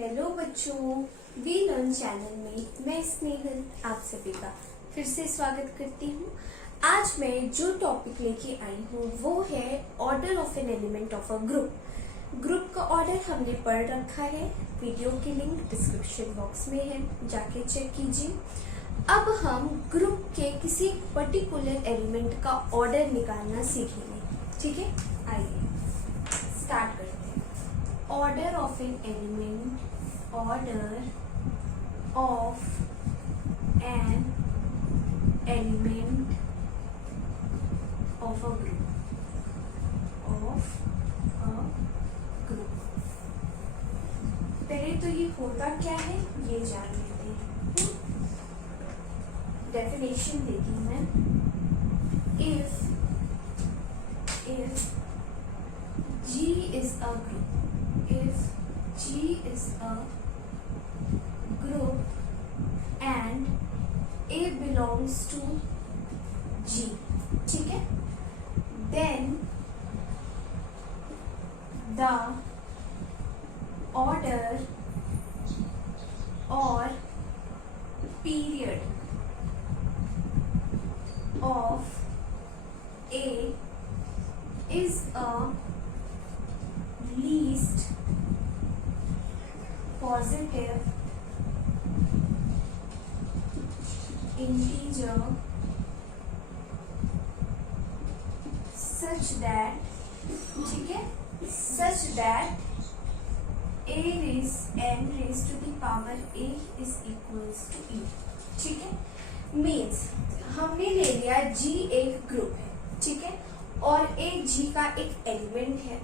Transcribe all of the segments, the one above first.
Hello बच्चों, we learn channel में मैं स्नेहल आप सभी का फिर से स्वागत करती हूँ। आज मैं जो टॉपिक लेके आई हूँ वो है order of an element of a group. Group का ऑर्डर हमने पढ़ रखा है, वीडियो की लिंक डिस्क्रिप्शन बॉक्स में है, जाके चेक कीजिए। अब हम ग्रुप के किसी पर्टिकुलर एलिमेंट का ऑर्डर निकालना सीखेंगे। ठीक है, आइए स्टार्ट करते हैं। Order of an element, order of an element of a group. पहले तो ये होता क्या है ये जान लेते हैं। डेफिनेशन देती हूँ मैं। If G is a group, if G is a group and A belongs to G, ठीक है, then the order or period of A is a least positive integer such that, ठीक है, such that a raised n raised to the power a is equals to e। ठीक है, means हमने ले लिया g एक ग्रुप है, ठीक है, और a g का एक एलिमेंट है।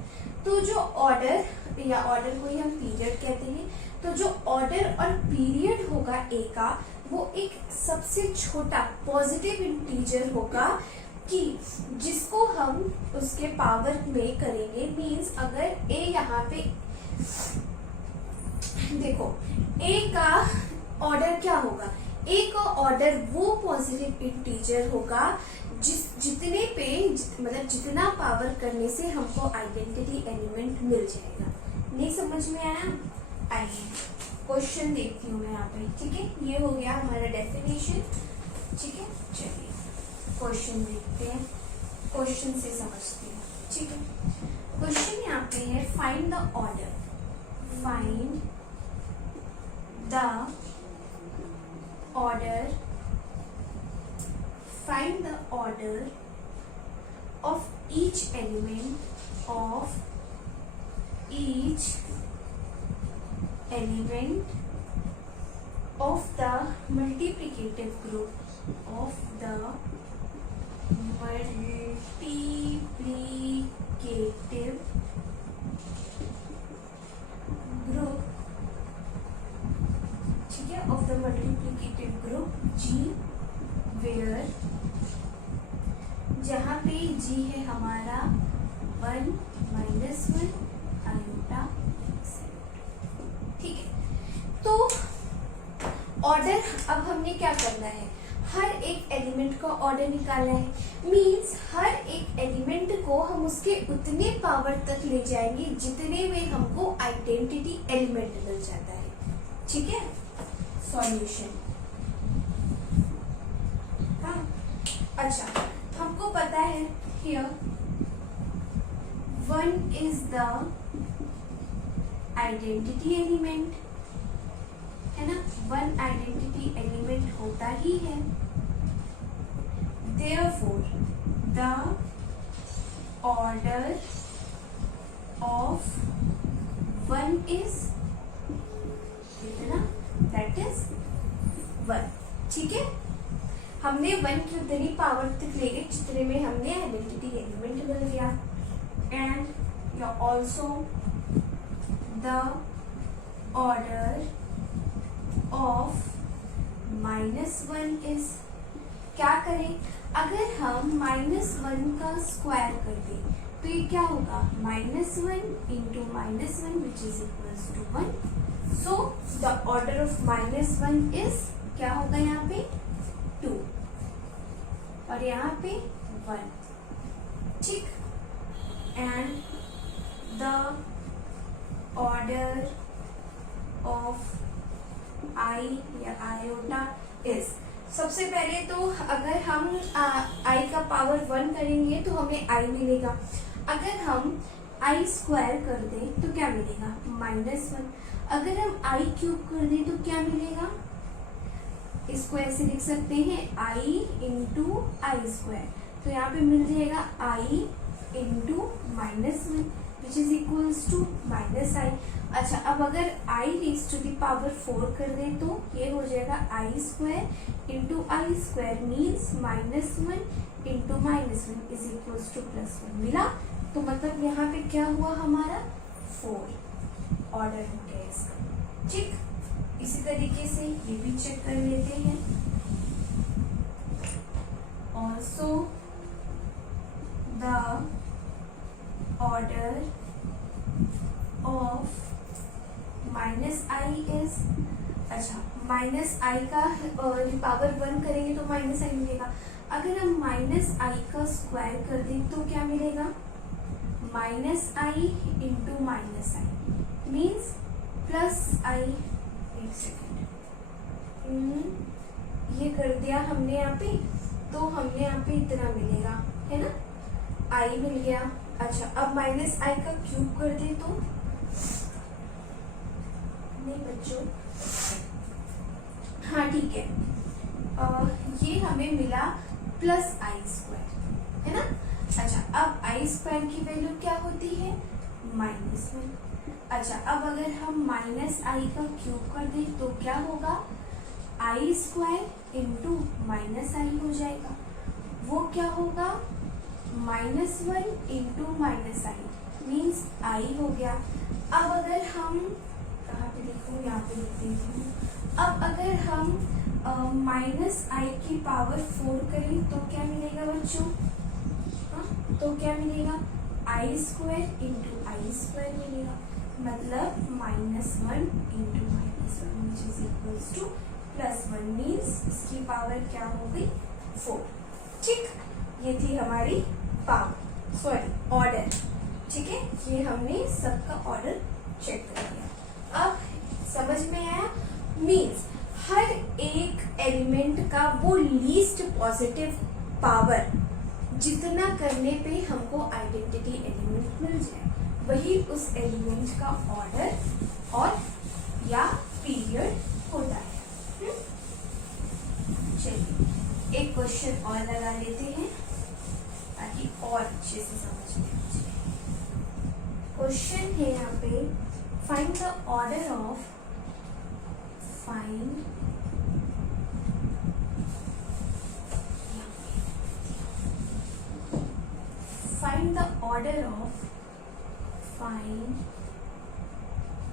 तो जो ऑर्डर या ऑर्डर को ही हम पीरियड कहते हैं, तो जो ऑर्डर और पीरियड होगा ए का वो एक सबसे छोटा पॉजिटिव इंटीजर होगा कि जिसको हम उसके पावर में करेंगे। मींस अगर ए यहाँ पे देखो, ए का ऑर्डर क्या होगा, ए का ऑर्डर वो पॉजिटिव इंटीजर होगा जितने पे मतलब जितना पावर करने से हमको आइडेंटिटी एलिमेंट मिल जाएगा। नहीं समझ में आया? आइए क्वेश्चन देखती हूँ मैं यहाँ पे। ठीक है, ये हो गया हमारा डेफिनेशन। ठीक है, चलिए क्वेश्चन देखते हैं, क्वेश्चन से समझते हैं। ठीक है, क्वेश्चन यहाँ पे है find the order, find the order, find the order of each element of the multiplicative group of the multiplicative group, ठीक है, of the multiplicative group G where जहाँ पे G है हमारा 1 - 1 आयोटा। ठीक है, तो ऑर्डर अब हमने क्या करना है, हर एक एलिमेंट का ऑर्डर निकालना है। मींस हर एक एलिमेंट को हम उसके उतने पावर तक ले जाएंगे जितने में हमको आइडेंटिटी एलिमेंट मिल जाता है। ठीक है, सॉल्यूशन। अच्छा, हमको पता है here 1 is the identity element, है ना, 1 आइडेंटिटी एलिमेंट होता ही है। Therefore the order of 1 is कितना, that is 1। ठीक है, हमने 1 की उतनी पावर तक ले गए जितने में हमने आइडेंटिटी एलिमेंट मिल गया। And also the order of -1 is, क्या करें, अगर हम -1 का स्क्वायर कर दें तो ये क्या होगा, -1 × -1 which is equals to 1। So the order of -1 is क्या होगा यहाँ पे 2 और यहाँ पे 1। ठीक, एंड द order आई या आयोटा इज। सबसे पहले तो अगर हम आई का पावर 1 करेंगे तो हमें आई मिलेगा। अगर हम आई स्क्वायर कर दें तो क्या मिलेगा? -1। अगर हम आई क्यूब कर दें तो क्या मिलेगा? इसको ऐसे लिख सकते हैं आई इंटू आई स्क्वायर। तो यहाँ पे मिल जाएगा I into -1 which is equals to -i। अच्छा, अब अगर i raise to the power 4 कर दें तो ये हो जाएगा I square into I square means -1 into -1 is equals to +1 मिला। तो मतलब यहाँ पे क्या हुआ हमारा? 4 ऑर्डर हो गया इसका। ठीक, इसी तरीके से ये भी चेक कर लेते हैं। Also the order of -i is. अच्छा, -i का पावर 1 करेंगे तो -i मिलेगा। अगर हम -i का स्क्वायर कर दें तो क्या मिलेगा? -i into -i means +i। एक सेकेंड, ये कर दिया हमने यहाँ पे, तो हमने यहाँ पे इतना मिलेगा, है ना? i मिल गया। अच्छा, अब -i का क्यूब कर दें तो नहीं बच्चों, हाँ ठीक है, ये हमें मिला +i², है ना? अच्छा, अब i² की वैल्यू क्या होती है? -1। अच्छा, अब अगर हम -i का क्यूब कर दें तो क्या होगा? i² इंटू -i हो जाएगा। वो क्या होगा? -1 इंटू -i मीन्स i हो गया। अब अगर हम कहाँ पे लिखूँ? यहाँ पे लिख देती हूँ। अब अगर हम -i की पावर 4 करें तो क्या मिलेगा बच्चों? हाँ, तो क्या मिलेगा? i² इंटू i² मिलेगा, मतलब -1 into -1 which is equals to +1 means इसकी पावर क्या हो गई? 4। ठीक, ये थी हमारी पावर, सॉरी ऑर्डर। ठीक है, ये हमने सबका ऑर्डर चेक कर लिया। अब समझ में आया? मीन्स हर एक एलिमेंट का वो लीस्ट पॉजिटिव पावर जितना करने पे हमको आइडेंटिटी एलिमेंट मिल जाए, वही उस एलिमेंट का ऑर्डर और या पीरियड होता है। चलिए एक क्वेश्चन और लगा लेते हैं ताकि और अच्छे से समझ में आ जाए। क्वेश्चन है यहाँ पे, find the order of find the order of find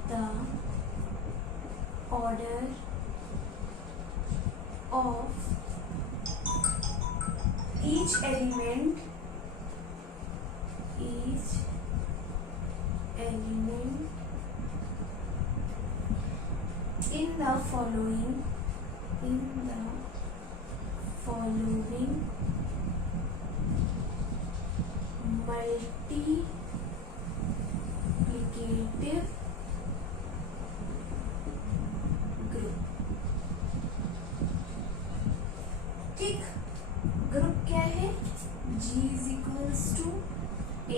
the order of each element in the following multiplicative group। ठीक, ग्रुप क्या है? G is equals to a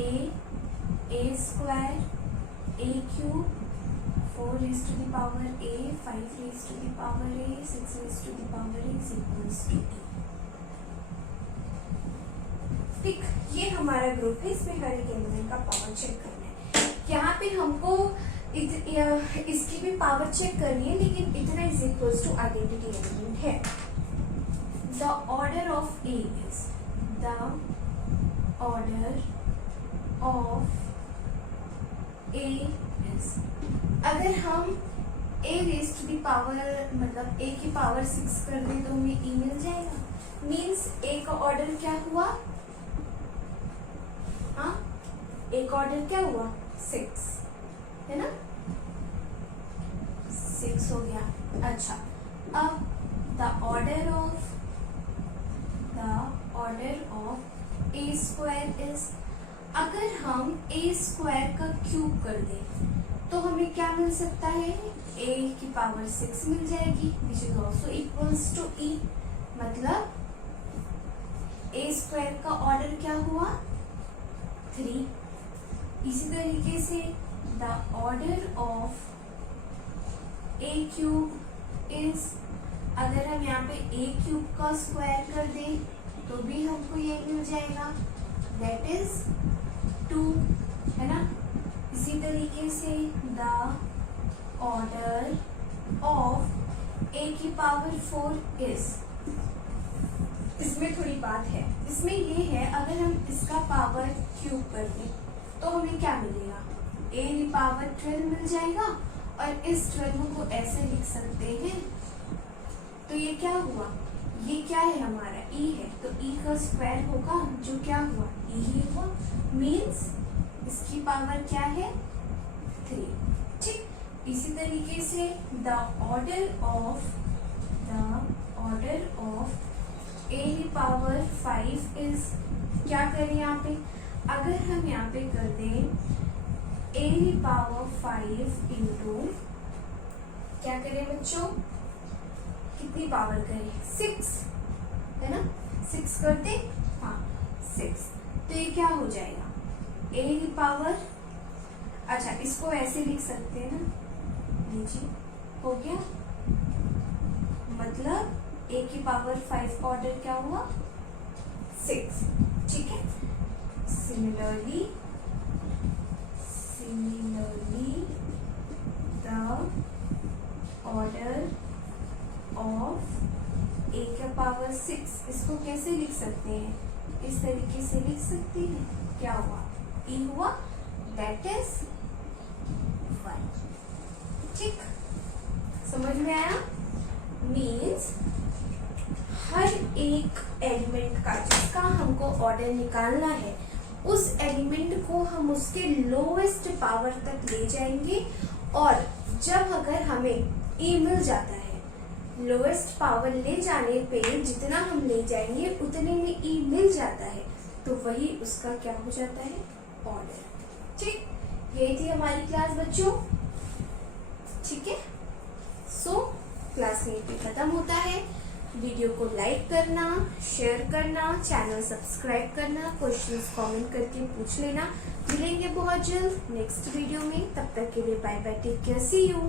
square, a cube, 4 raised to the power a, 5 raised to the power a, 6 raised to the power a is equals to a। ठीक, ये हमारा group है, इसमें हर एक element का पावर चेक करना है। यहाँ पे हमको इसकी भी पावर चेक करनी है, लेकिन इतना is equals to identity element है। The order of A is the order of A is. अगर हम a raise to the power मतलब a की पावर 6 कर दें तो हमें e मिल जाएगा। मीन्स a का ऑर्डर क्या हुआ? हाँ, a का ऑर्डर क्या हुआ? 6, है ना? 6 हो गया। अच्छा, अब the order of a² is, अगर हम a² का क्यूब कर दें तो हमें क्या मिल सकता है, a की पावर 6 मिल जाएगी, which is also equals to e, मतलब a स्क्वायर का ऑर्डर क्या हुआ 3। इसी तरीके से the order of a cube is, अगर हम यहाँ पे a क्यूब का स्क्वायर कर दें तो भी हमको ये मिल जाएगा, दैट इज 2, है ना। इसी तरीके से द ऑर्डर ऑफ a की पावर 4 इज, इसमें थोड़ी बात है, इसमें ये है अगर हम इसका पावर क्यूब कर दें तो हमें क्या मिलेगा, a की पावर 12 मिल जाएगा, और इस 12 को ऐसे लिख सकते हैं, तो ये क्या हुआ, ये क्या है हमारा e है, तो e का स्क्वायर होगा जो क्या हुआ e ही हुआ, मीन्स इसकी पावर क्या है 3, ठीक। इसी तरीके से द ऑर्डर ऑफ a की पावर 5 इज, क्या करें यहाँ पे, अगर हम यहाँ पे कर दें a की पावर 5 इंटू, क्या करें बच्चों, कितनी पावर करें 6, है ना, 6 करते, हाँ 6, तो ये क्या हो जाएगा a की पावर, अच्छा इसको ऐसे लिख सकते हैं ना, लीजिए हो गया, मतलब a की पावर 5 ऑर्डर क्या हुआ 6, ठीक है। Similarly the order of a का पावर 6, इसको कैसे लिख सकते हैं, इस तरीके से लिख सकते हैं, क्या हुआ e हुआ, दैट इज 1, ठीक, समझ में आया। मीन्स हर एक एलिमेंट का जिसका हमको ऑर्डर निकालना है, उस एलिमेंट को हम उसके लोएस्ट पावर तक ले जाएंगे, और जब अगर हमें e मिल जाता है, लोएस्ट पावर ले जाने पे जितना हम ले जाएंगे उतने में e मिल जाता है, तो वही उसका क्या हो जाता है ऑर्डर, ठीक। यही थी हमारी क्लास बच्चों, ठीक है। सो क्लास यहीं पे खत्म होता है। वीडियो को लाइक करना, शेयर करना, चैनल सब्सक्राइब करना, क्वेश्चंस कमेंट करके पूछ लेना। मिलेंगे बहुत जल्द नेक्स्ट वीडियो में, तब तक के लिए bye bye, take care, see you.